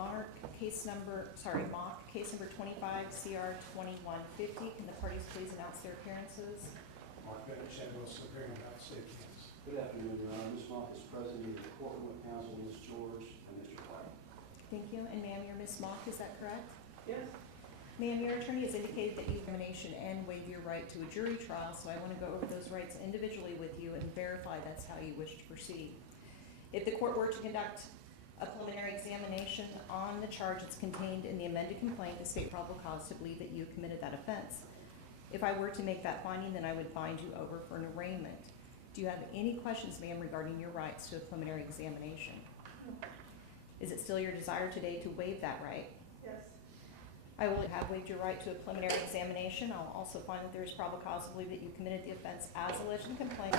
Mock, case number 25 CR 2150. Can the parties please announce their appearances? Mark Bennett, Chadwell, appearing without safety hands. Good afternoon, Your Honor. Ms. Mock is present in the courtroom with counsel, Ms. George and Mr. White. Thank you. And ma'am, you're Ms. Mock, is that correct? Yes. Ma'am, your attorney has indicated that you examination and waive your right to a jury trial, so I want to go over those rights individually with you and verify that's how you wish to proceed. If the court were to conduct a preliminary examination on the charge that's contained in the amended complaint, the state probable cause to believe that you committed that offense. If I were to make that finding, then I would bind you over for an arraignment. Do you have any questions, ma'am, regarding your rights to a preliminary examination? No. Is it still your desire today to waive that right? Yes. I will have waived your right to a preliminary examination. I'll also find that there is probable cause to believe that you committed the offense as alleged in the complaint.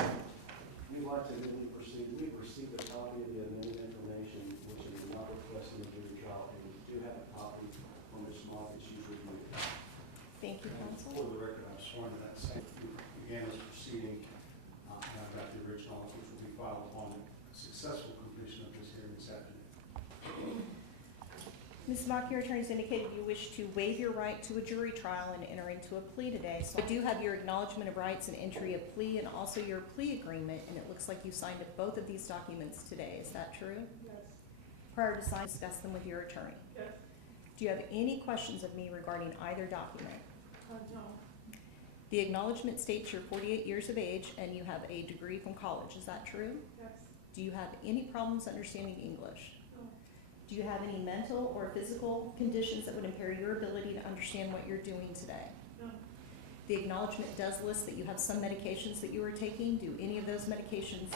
We'd like to immediately proceed. We've received a copy of the amended information, which is not requested in the jury trial, and we do have a copy from Ms. Mock that she's reviewed. Thank you, counsel. For the record, I'm sworn to that same. We began this proceeding, and I've got the original, which will be filed upon successful completion of this hearing this afternoon. Ms. Mock, your attorney has indicated you wish to waive your right to a jury trial and enter into a plea today. So I do have your acknowledgement of rights and entry of plea and also your plea agreement, and it looks like you signed both of these documents today. Is that true? Yes. Prior to signing, discuss them with your attorney. Yes. Do you have any questions of me regarding either document? No. The acknowledgement states you're 48 years of age and you have a degree from college. Is that true? Yes. Do you have any problems understanding English? No. Do you have any mental or physical conditions that would impair your ability to understand what you're doing today? No. The acknowledgement does list that you have some medications that you are taking. Do any of those medications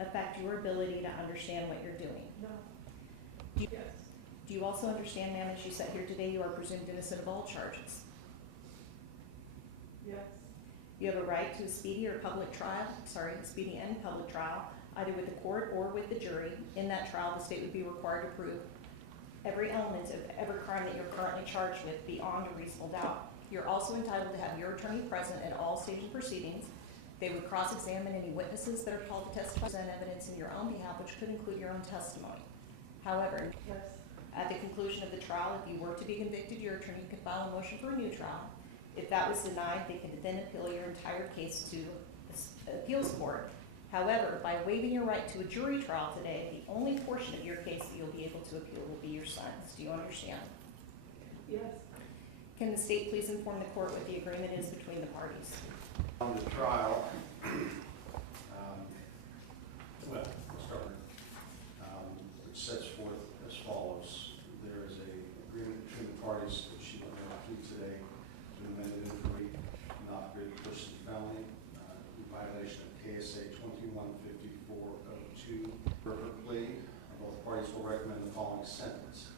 affect your ability to understand what you're doing? No. Yes. Do you also understand, ma'am, as you sat here today, you are presumed innocent of all charges? Yes. You have a right to a speedy and public trial, either with the court or with the jury. In that trial, the state would be required to prove every element of every crime that you're currently charged with beyond a reasonable doubt. You're also entitled to have your attorney present at all stages of proceedings. They would cross-examine any witnesses that are called to testify, present evidence in your own behalf, which could include your own testimony. However, Yes. at the conclusion of the trial, if you were to be convicted, your attorney could file a motion for a new trial. If that was denied, they could then appeal your entire case to the appeals court. However, by waiving your right to a jury trial today, the only portion of your case that you'll be able to appeal will be your son's. Do you understand? Yes. Can the state please inform the court what the agreement is between the parties? On the trial, it sets forth as follows. There is an agreement between the parties, which she will now plead today, to amend it into not guilty person felony, in violation of KSA 215402. For her plea, both parties will recommend the following sentence.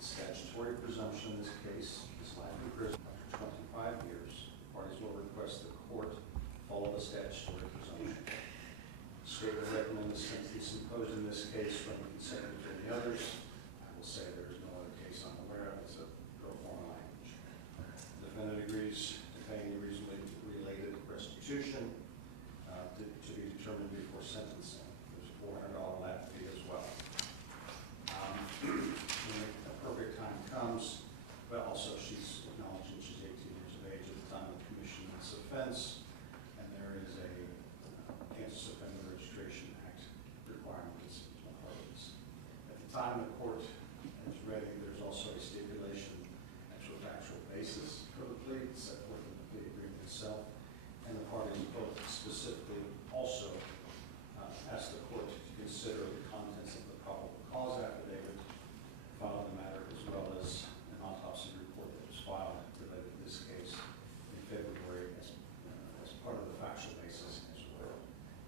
The statutory presumption in this case is life in prison up to 25 years. The parties will request the court follow the statutory presumption. The state will recommend the sentence imposed in this case from consecutive to any others. I will say there is no other case I'm aware of. It's a pro forma language. The defendant agrees to pay any reasonably related restitution to be determined before sentencing. There's a $400 lap fee as well. When the appropriate time comes, but also she's acknowledging she's 18 years of age at the time of the commission of this offense, and there is a Kansas Offender Registration Act requirement that's part of this. At the time the court is ready, there's also a stipulation as to a factual basis for the plea set forth in the plea agreement itself, and the parties both specifically also asked the court to consider the contents of the probable cause affidavit filed in the matter, as well as an autopsy report that was filed related to this case in February as part of the factual basis as well.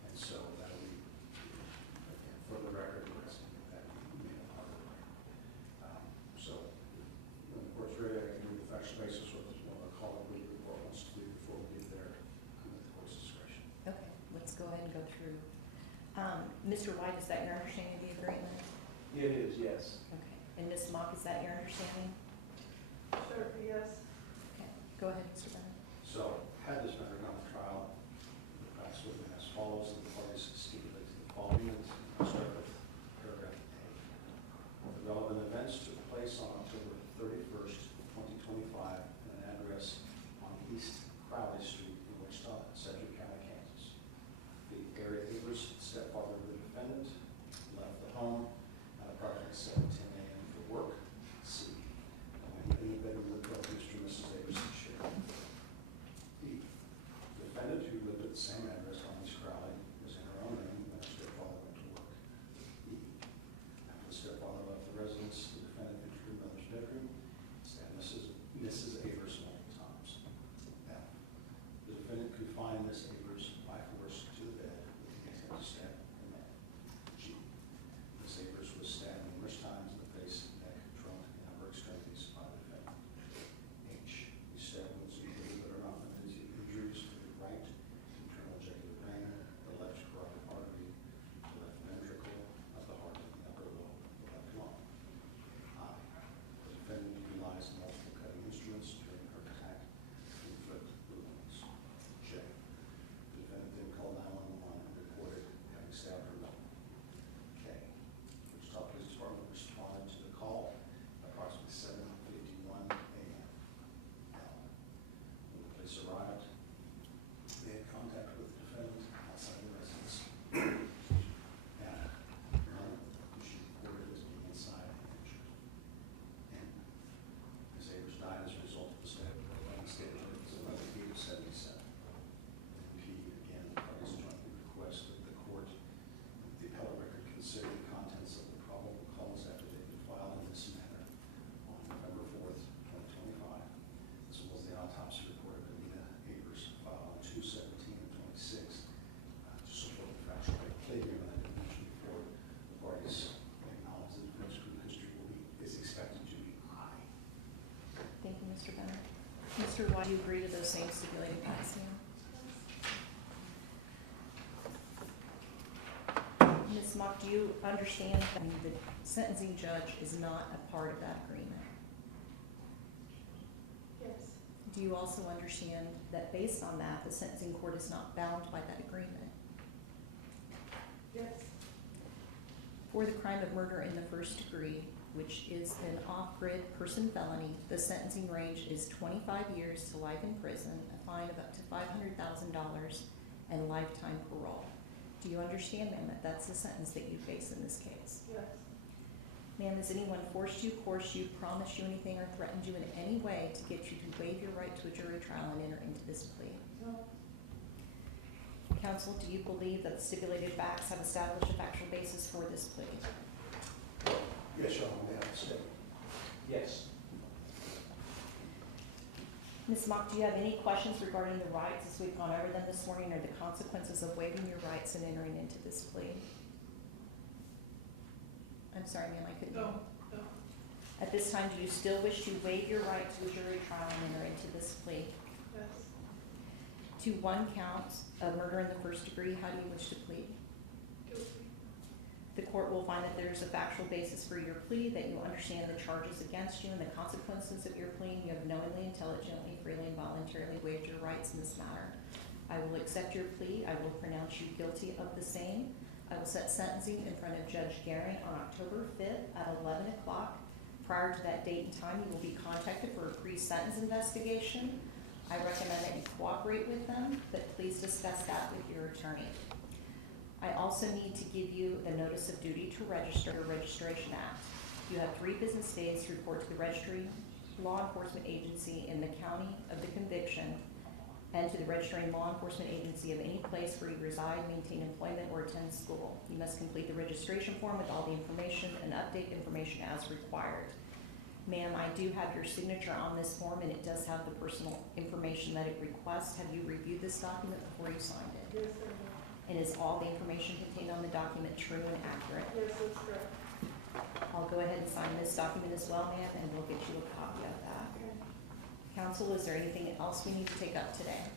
And so that will be, again, for the record, we're asking that be made a part of the record. So when the court's ready, I can do the factual basis, or if one of the call it the court wants to do before we get there, at the court's discretion. Okay, let's go ahead and go through. Mr. White, is that your understanding of the agreement? It is, yes. Okay. And Ms. Mock, is that your understanding? Sure. Yes. Okay. Go ahead, Mr. Bennett. So, had this matter gone to trial, the facts would have been as follows, and the parties stipulated the following. I'll start with paragraph A. The relevant events took place Mr. White, do you agree to those same stipulated facts, ma'am? Ms. Mock, do you understand that the sentencing judge is not a part of that agreement? Yes. Do you also understand that based on that, the sentencing court is not bound by that agreement? Yes. For the crime of murder in the first degree, which is an off-grid person felony, the sentencing range is 25 years to life in prison, a fine of up to $500,000, and lifetime parole. Do you understand, ma'am, that that's the sentence that you face in this case? Yes. Ma'am, has anyone forced you, coerced you, promised you anything, or threatened you in any way to get you to waive your right to a jury trial and enter into this plea? No. Counsel, do you believe that the stipulated facts have established a factual basis for this plea? Yes, Your Honor, may I stay? Yes. Ms. Mock, do you have any questions regarding the rights as we've gone over them this morning, or the consequences of waiving your rights and entering into this plea? I'm sorry, ma'am, I couldn't. No. No. At this time, do you still wish to waive your right to a jury trial and enter into this plea? Yes. To one count of murder in the first degree, how do you wish to plead? Guilty. The court will find that there is a factual basis for your plea, that you understand the charges against you and the consequences of your plea. You have knowingly, intelligently, freely, and voluntarily waived your rights in this matter. I will accept your plea. I will pronounce you guilty of the same. I will set sentencing in front of Judge Garing on October 5th at 11 o'clock. Prior to that date and time, you will be contacted for a pre-sentence investigation. I recommend that you cooperate with them, but please discuss that with your attorney. I also need to give you the notice of duty to register, your Registration Act. You have 3 business days to report to the registry, law enforcement agency in the county of the conviction, and to the registering law enforcement agency of any place where you reside, maintain employment, or attend school. You must complete the registration form with all the information and update information as required. Ma'am, I do have your signature on this form, and it does have the personal information that it requests. Have you reviewed this document before you signed it? Yes, I know. And is all the information contained on the document true and accurate? Yes, that's correct. I'll go ahead and sign this document as well, ma'am, and we'll get you a copy of that. Okay. Counsel, is there anything else we need to take up today?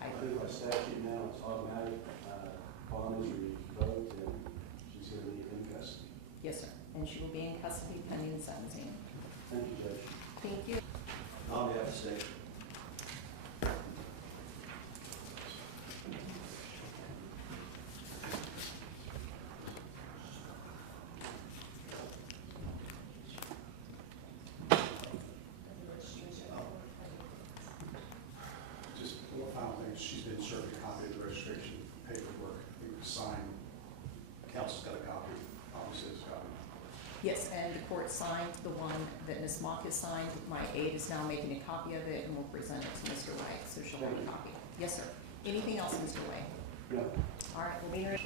I think by statute now, it's automatic, bond is revoked, and she's going to be in custody. Yes, sir. And she will be in custody pending sentencing. Thank you, Judge. Thank you. On behalf of the state. Just one final thing, she's been served a copy of the registration paperwork. We would sign, council's got a copy, obviously it's a copy. Yes, and the court signed the one that Ms. Mock has signed. My aide is now making a copy of it, and we'll present it to Mr. White, so she'll have a copy. Yes, sir. Anything else, Mr. White? No. All right, we'll be in.